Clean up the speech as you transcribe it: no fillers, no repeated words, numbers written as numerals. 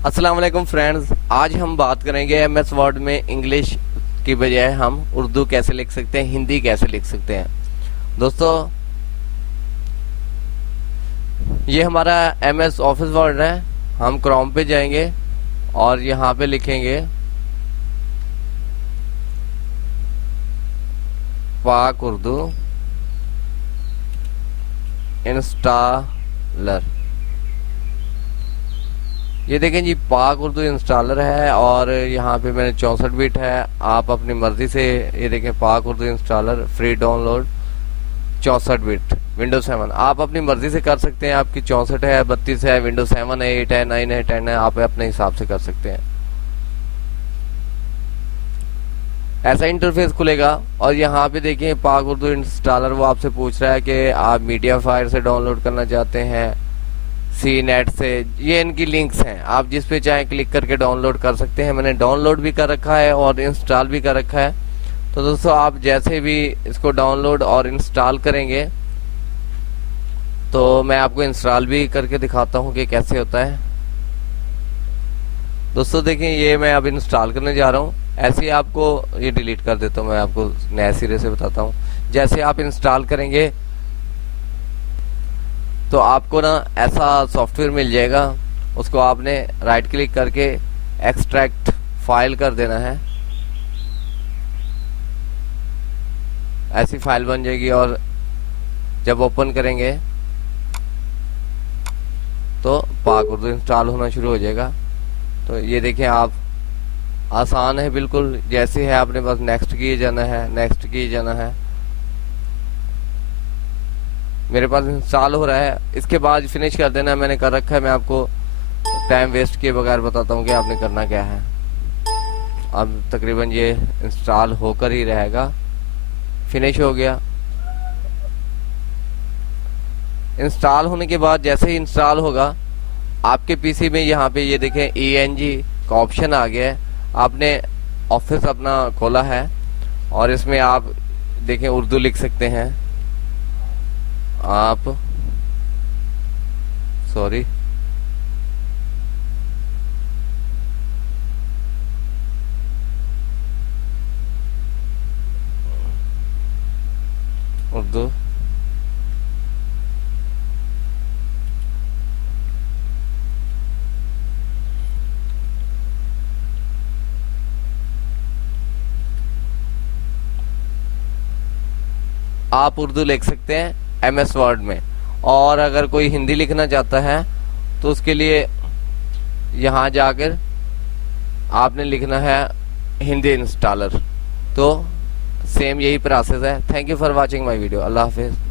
अस्सलाम वालेकुम फ्रेंड्स, आज हम बात करेंगे एमएस वर्ड में इंग्लिश की बजाय हम उर्दू कैसे लिख सकते हैं, हिंदी कैसे लिख सकते हैं। दोस्तों, ये हमारा एमएस ऑफिस वर्ड है। हम क्रोम पे जाएंगे और यहाँ पे लिखेंगे पाक उर्दू इंस्टॉलर। ये देखें जी, पाक उर्दू इंस्टॉलर है और यहाँ पे मैंने 64 बिट है। आप अपनी मर्जी से, ये देखें पाक Urdu installer free download 64 bit Windows 7 आप अपनी मर्जी से कर सकते हैं। आपकी 64 है, 32 है, विंडोज 7 है, 8 है, 9 है, 10 है, आप अपने हिसाब से कर सकते हैं। ऐसा इंटरफेस खुलेगा और यहाँ पे देखिए पाक उर्दू इंस्टॉलर, वो आपसे पूछ रहा है कि आप मीडिया फायर से डाउनलोड करना चाहते हैं, सी नेट से। ये इनकी लिंक्स हैं, आप जिस पे चाहे क्लिक करके डाउनलोड कर सकते हैं। मैंने डाउनलोड भी कर रखा है और इंस्टॉल भी कर रखा है। तो दोस्तों, आप जैसे भी इसको डाउनलोड और इंस्टॉल करेंगे तो मैं आपको इंस्टॉल भी करके दिखाता हूँ कि कैसे होता है। दोस्तों देखें, ये मैं अब इंस्टॉल करने जा रहा हूँ। ऐसे ही आपको ये डिलीट कर देता हूँ, मैं आपको नए सिरे से बताता हूँ। जैसे आप इंस्टॉल करेंगे तो आपको ना ऐसा सॉफ्टवेयर मिल जाएगा। उसको आपने राइट क्लिक करके एक्सट्रैक्ट फाइल कर देना है। ऐसी फाइल बन जाएगी और जब ओपन करेंगे तो पाक उर्दू इंस्टॉल होना शुरू हो जाएगा। तो ये देखें आप, आसान है बिल्कुल, जैसे है आपने बस नेक्स्ट किए जाना है, नेक्स्ट किए जाना है। मेरे पास इंस्टॉल हो रहा है, इसके बाद फिनिश कर देना। मैंने कर रखा है, मैं आपको टाइम वेस्ट किए बगैर बताता हूँ कि आपने करना क्या है। अब तकरीबन ये इंस्टॉल होकर ही रहेगा। फिनिश हो गया। इंस्टॉल होने के बाद जैसे ही इंस्टॉल होगा आपके पीसी में, यहाँ पे ये देखें ENG का ऑप्शन आ गया है। आपने ऑफिस अपना खोला है और इसमें आप देखें उर्दू लिख सकते हैं। आप सॉरी उर्दू आप उर्दू लिख सकते हैं एमएस वर्ड में। और अगर कोई हिंदी लिखना चाहता है तो उसके लिए यहाँ जाकर आपने लिखना है हिंदी इंस्टॉलर। तो सेम यही प्रोसेस है। Thank you for watching my video. Allah Hafiz.